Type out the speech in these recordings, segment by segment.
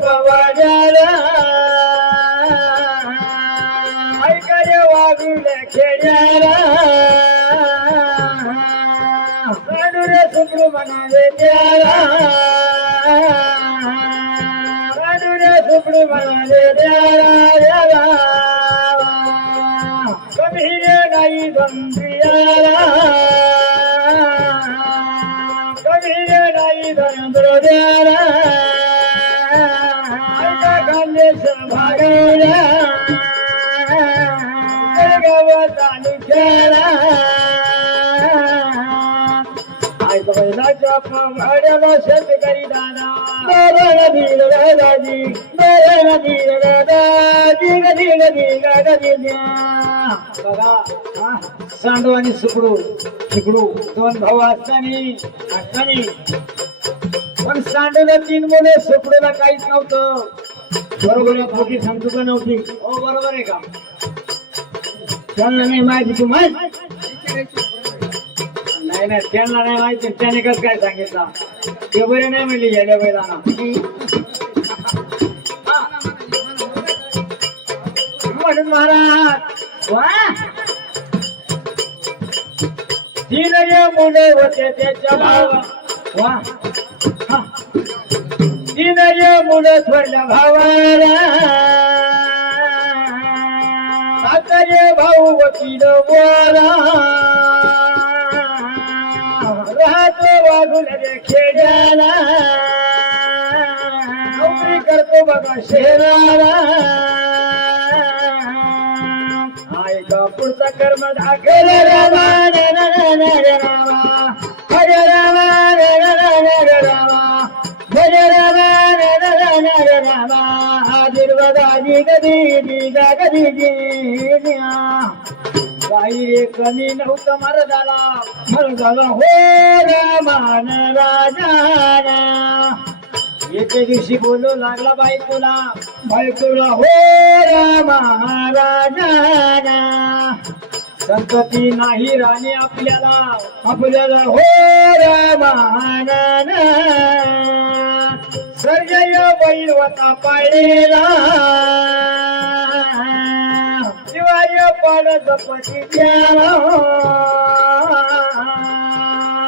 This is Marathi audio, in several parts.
पवाड्याला ऐकाय वागुल्या खेड्याला साडूरे सुकडू म्हणाले त्याला साडूरे सुकडू म्हणाले त्याला कमी रे नाही गंभीराला कमी रे नाही धनंद्र द्याला ऐका खाल्लेश भागवल्या गावात आणि खेळा ऐका बैलाच्या पवाड्याला शेतकरी दादा दादाजी बघा सांडू आणि सुकडू सुकडू दोन भाऊ असतानी पण सांडूला 3 मुले सुकडूला काहीच नव्हतं बरोबर आहे खोटी सांगतो का नव्हती हो बरोबर आहे का त्यांना नाही माहिती तू माहिती नाही नाही त्यांना नाही माहिती त्याने कसं काय सांगितलं ते बरे नाही म्हणले गेल्या बैलांना म्हणून महाराज वा 3 मुले होते त्याच्या भावा वा 3 मुलं थोडल्या भावाला 7 भाऊ वकील बोला राहतो वागुल्या रे खेड्याला नोकरी करतो बघा शहराला ऐका पुढचा कर्म दाखल रामा रामा हरे रामा रामा हरे रामा रामा आदिर्वादाजी कधी काही रे कमी नव्हतं मरदाला हो रामान राजाना एके दिवशी बोलू लागला बायकोला हो रामा राजाना संतती नाही राणी आपल्याला हो रामाना सर्जय बैल होता पाळलेला शिवाय पाडत पती द्याला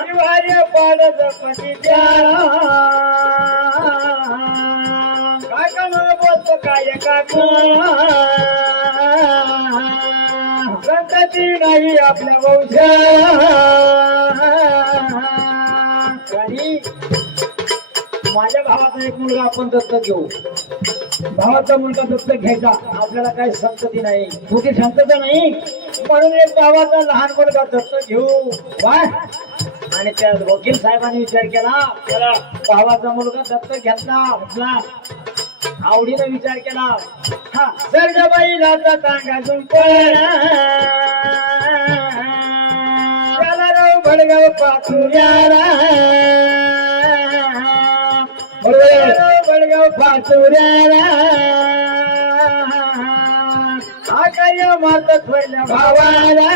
शिवाय पाडत पती द्याला काका मला बोलतो काय काका संतती नाही आपल्या वंशाला माझ्या भावाचा एक मुलगा आपण दत्तक घेऊ भावाचा मुलगा दत्तक घ्यायचा आपल्याला काही संतती नाही कुठे शांतता नाही म्हणून एक भावाचा लहान मुलगा दत्तक घेऊ वाय आणि त्या वकील साहेबांनी विचार केला त्याला भावाचा मुलगा दत्तक घेतला आवडीने विचार केला हा सर्जबाईला तांगाजून पळला त्याला राव भडगाव पाचुऱ्याला बडगाव पाचुऱ्याला आकाय मारत थोडल्या भावाला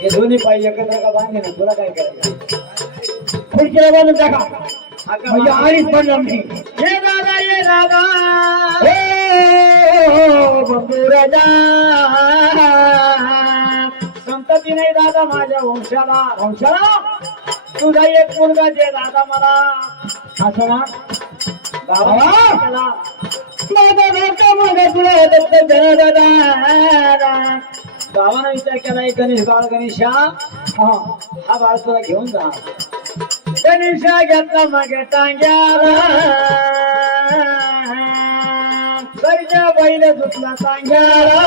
हे दोन्ही पाहिजे एकत्र का बांधले ना तुला काय करायचं खुर्चीला बांधून टाका म्हणजे आळीच पडला नाही हे दादा हो बंधू राजा संतती नाही दादा माझ्या वंशाला तुझा एक मुलगा जे दादा मला असं ना गावानं विचार केला एक गणेशा हा बाळ तुला घेऊन जा गणेशा घेतला मागे टांग्याला सरच्या बैल दुखला टांग्याला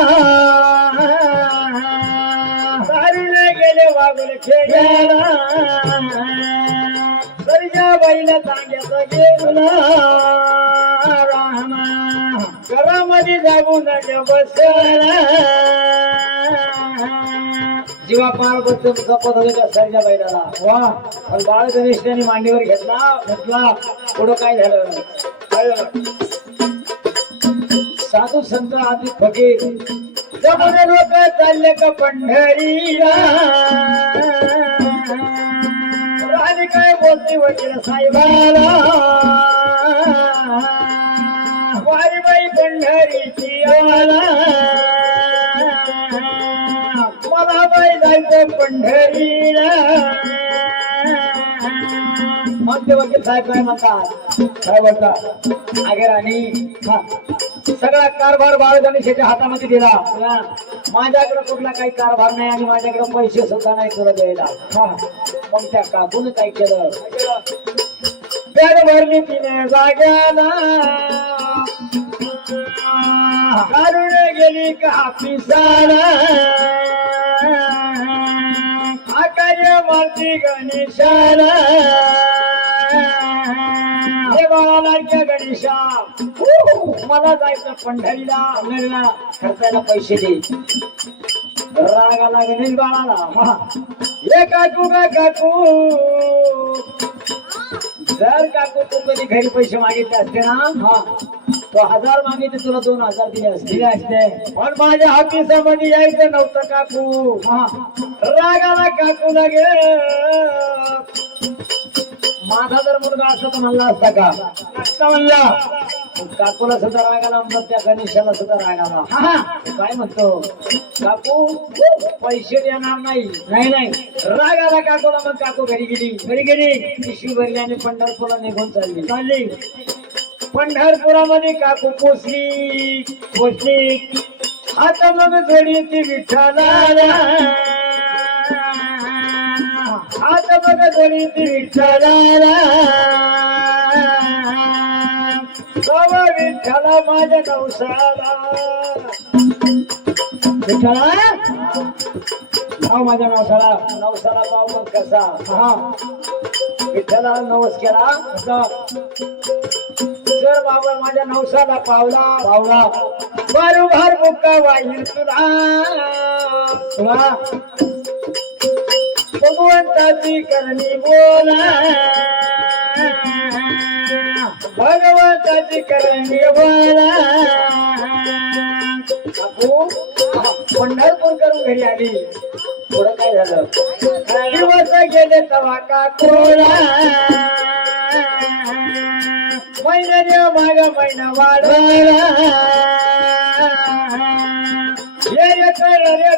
सारीने गेले वागले खेळाला सरच्या बैल टांग्याचा गेला रामा घरामध्ये जागून बसला जीवा पार बद्दल जपत होते सरच्या बैलाला वा पण बाळ गणेश त्यांनी मांडीवर घेतला पुढं काय झालं साधू संत आधी फकीर जमून लोक चालले का पंढरीला काय बोलते वकील साहेबाला वारी बाई पंढरीची आला मला बाई जायचं पंढरीला मग ते वकील साहेब काय म्हणतात काय बोलतात अगे राणी हा सगळा कारभार बाळ गणेशाच्या हातामध्ये दिला माझ्याकडे कुठला काही कारभार नाही आणि माझ्याकडे पैसे सुद्धा नाही तुला द्यायला हा मग त्या काकून काय केलं पेड भरली तिने जाग्याला काढून गेली का पिसाला आकार्य मारती गणेशाला हे बाळा लाडक्या गणेशा मला जायचं पंढरीला खर्चायला पैसे दे रागाला गणेश बाळाला हे काकू का काकू जर काकू तू कधी घरी पैसे मागितले असते ना हा तो 1000 मागितले तुला 2000 दिले असते पण माझ्या हातीसामध्ये यायचं नव्हतं काकू हा रागाला काकू लागे माझा जर मुलगा असता तर म्हणला असता का नसता म्हणला काकूला सुद्धा रागाला म्हणतो त्या गणेशाला सुद्धा रागाला काय म्हणतो काकू पैसे देणार नाही रागाला काकूला मग काकू घरी गेली पिशवी भरली आणि पंढरपूरला निघून चालली पंढरपुरामध्ये काकू पोचली आता मग जोडी ती विठ्ठलाला आता मग जोडी ती विठ्ठलाला बाबा विठ्ठला माझ्या नवसाला विठ्ठला भाव माझ्या नवसाला भाव मग कसा हा विठ्ठला नवस केला जर बाबा माझ्या नवसाला पावला बरोबर मुक्का वाईल तुला भगवंताची करणी बोला भगवंताची करणी बोला काकू पंढरपूर करून घरी आली पुढं काय झालं दिवस गेले तवा काकूला महिन्याने माग महिना वाढला रे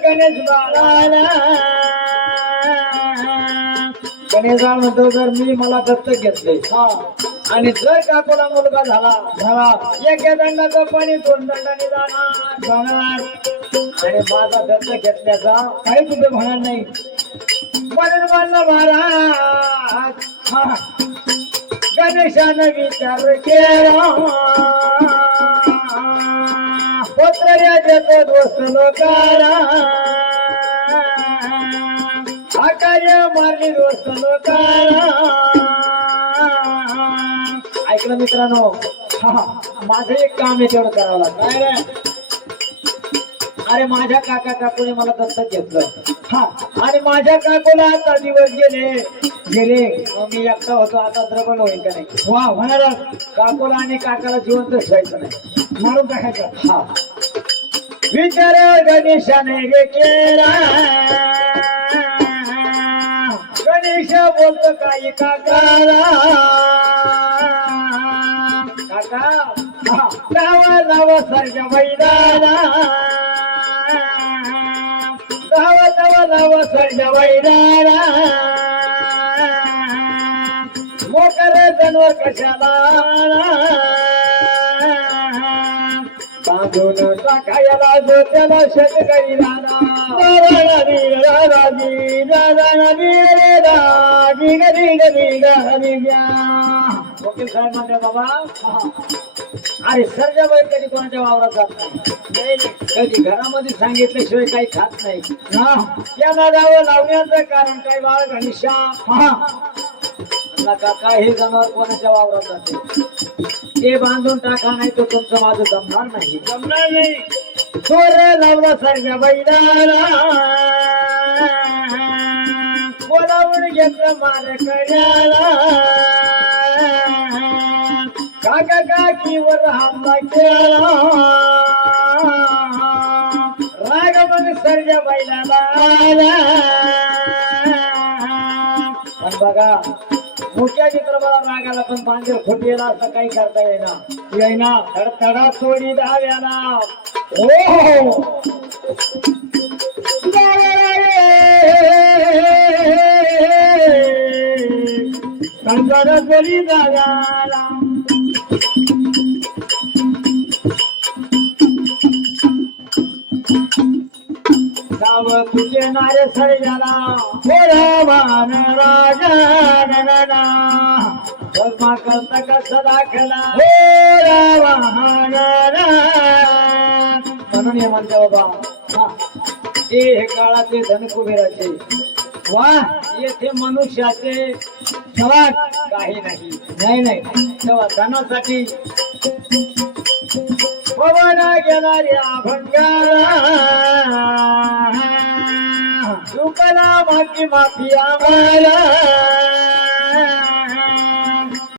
गणेश बाळाला गणेश बाळ म्हणतो जर मला दत्तक घेतले हा आणि जर काकूला मुलगा झाला एका दंडाचं पाणी 2 दंडाने जाणार आणि माझा दत्तक घेतल्याचा काही तुझे होणार नाही म्हणून म्हणलं महाराज गणेशानं विचार केला पत्र देतो दोस्त लोकाला आकार्य मारली दोस्त लोकाला ऐकलं मित्रांनो माझं एक काम आहे तेवढं करावं लागतं अरे माझ्या काका काकूने मला दत्तक घेतलं हा आणि माझ्या काकूला आता दिवस गेले मी एकटा होतो आता द्रबल होईल का नाही वा होणार काकूला आणि काकाला जिवंत ठेवायचं नाही मारून टाकायचं हा विचार गणेशाने रे केला गणेश बोलतो काही काकाला काका लावा सर्जा बैलाला लावा सर्जा बैलाला मोकर जनवर कशाला बांधून टाकायला जो त्याला शेतकरी वकील साहेब म्हणते बाबा अरे सर्जाबाई कधी कोणाच्या वावरात जात नाही कधी घरामध्ये सांगितल्याशिवाय काही खात नाही त्याला नाव लावण्याचं कारण काय बाळ घनश्याम काका हे जनावर कोणाच्या वावरात जाते ते बांधून टाका नाही तो तुमचं माझं जमणार नाही चोर लावला सर्जा बैलाला बोलावून घेतलं मार कर्याला काका काकीवर हमला केला राग मग सर्जा बैलाला पण बघा खोट्या चित्रपटाला राग आला पण बांधेल खोटी याला असं काही करता येईना तडतडा सोडी धाव्याला हो तडतडा सोडी धाव्याला गाव तुझे नारे सर्जाला मान राजा गणना धर्मा करता कसा दाखला म्हणून हे म्हणते बाबा हे काळाचे धन कुबेराचे वा येथे मनुष्याचे सवाल काही नाही तेव्हा धनासाठी पवन घेणाऱ्या भंगारा सुकला माती माफी आम्हाला